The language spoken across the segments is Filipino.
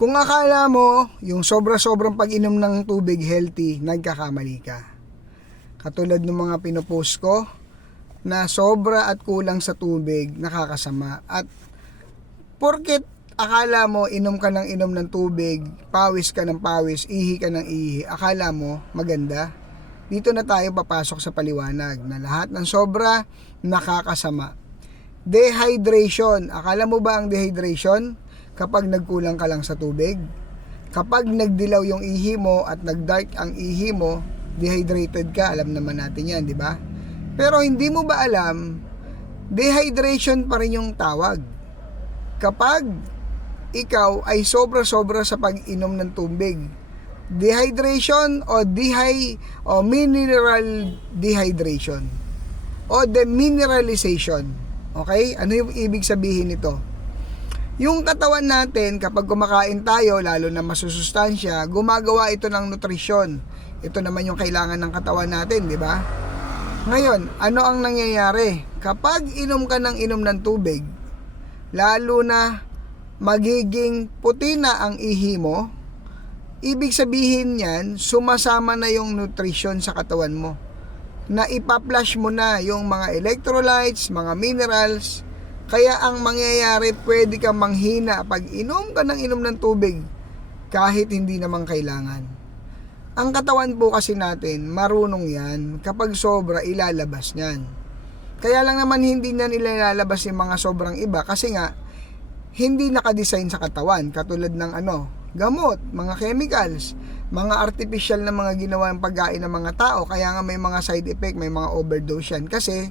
Kung akala mo, yung sobra-sobrang pag-inom ng tubig healthy, nagkakamali ka. Katulad ng mga pinopost ko, na sobra at kulang sa tubig, nakakasama. At porket akala mo inom ka ng inom ng tubig, pawis ka ng pawis, ihi ka ng ihi, akala mo maganda. Dito na tayo papasok sa paliwanag na lahat ng sobra nakakasama. Dehydration. Akala mo ba ang dehydration? Kapag nagkulang ka lang sa tubig? Kapag nagdilaw yung ihi mo at nagdark ang ihi mo, dehydrated ka. Alam naman natin yan, di ba? Pero hindi mo ba alam, dehydration pa rin yung tawag. Kapag ikaw ay sobra-sobra sa pag-inom ng tubig, dehydration o dehy o mineral dehydration o demineralization. Okay? Ano yung ibig sabihin nito? Yung katawan natin, kapag kumakain tayo, lalo na masusustansya, gumagawa ito ng nutrisyon. Ito naman yung kailangan ng katawan natin, di ba? Ngayon, ano ang nangyayari? Kapag inom ka ng inom ng tubig, lalo na magiging puti na ang ihi mo, ibig sabihin yan, sumasama na yung nutrition sa katawan mo. Na ipa-flush mo na yung mga electrolytes, mga minerals, kaya ang mangyayari, pwede kang manghina pag inom ka ng inom ng tubig kahit hindi naman kailangan. Ang katawan po kasi natin, marunong yan. Kapag sobra, ilalabas niyan. Kaya lang naman hindi na nila ilalabas yung mga sobrang iba kasi nga, hindi nakadesign sa katawan. Katulad ng ano, gamot, mga chemicals, mga artificial na mga ginawa ng pagkain ng mga tao. Kaya nga may mga side effect, may mga overdose yan. Kasi,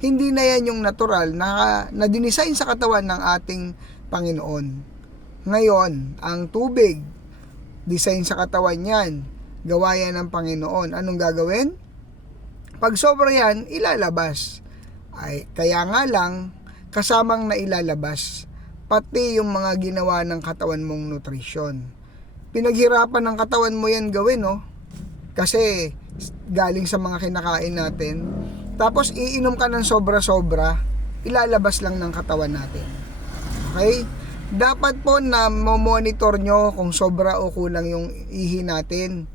hindi na yan yung natural na, na dinesign sa katawan ng ating Panginoon. Ngayon, ang tubig, design sa katawan yan, gawa yan ng Panginoon. Anong gagawin? Pag sobra yan, ilalabas. Ay, kaya nga lang, kasamang na ilalabas, pati yung mga ginawa ng katawan mong nutrisyon. Pinaghirapan ng katawan mo yan gawin, no? Kasi galing sa mga kinakain natin. Tapos iinom ka ng sobra-sobra, ilalabas lang ng katawan natin. Okay? Dapat po na monitor nyo kung sobra o kulang yung ihi natin.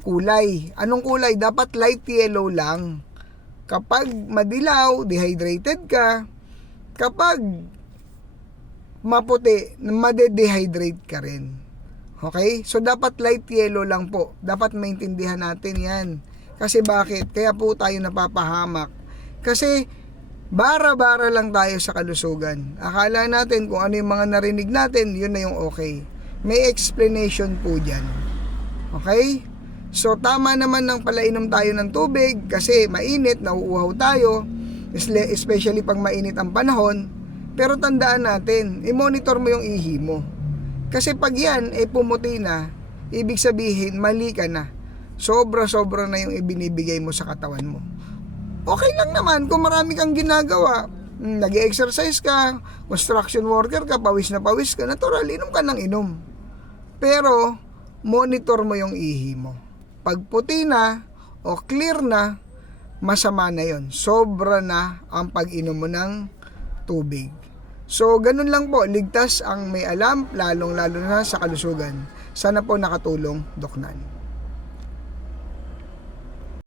Kulay. Anong kulay? Dapat light yellow lang. Kapag madilaw, dehydrated ka. Kapag maputi, made-dehydrate ka rin. Okay? So, dapat light yellow lang po. Dapat maintindihan natin yan. Kasi bakit? Kaya po tayo napapahamak. Kasi, bara-bara lang tayo sa kalusugan. Akala natin kung ano yung mga narinig natin, yun na yung okay. May explanation po dyan. Okay? So, tama naman ng palainom tayo ng tubig kasi mainit, nauuhaw tayo. Especially pag mainit ang panahon. Pero tandaan natin, i-monitor mo yung ihi mo. Kasi pag yan, eh pumuti na, ibig sabihin, mali ka na. Sobra-sobra na yung ibinibigay mo sa katawan mo. Okay lang naman kung marami kang ginagawa. nag exercise ka, construction worker ka, pawis na pawis ka, natural, inom ka ng inom. Pero, monitor mo yung ihi mo. Pag puti na, o clear na, masama na yon. Sobra na ang pag-inom mo ng tubig. So, ganun lang po. Ligtas ang may alam, lalong-lalo na sa kalusugan. Sana po nakatulong, Doknan.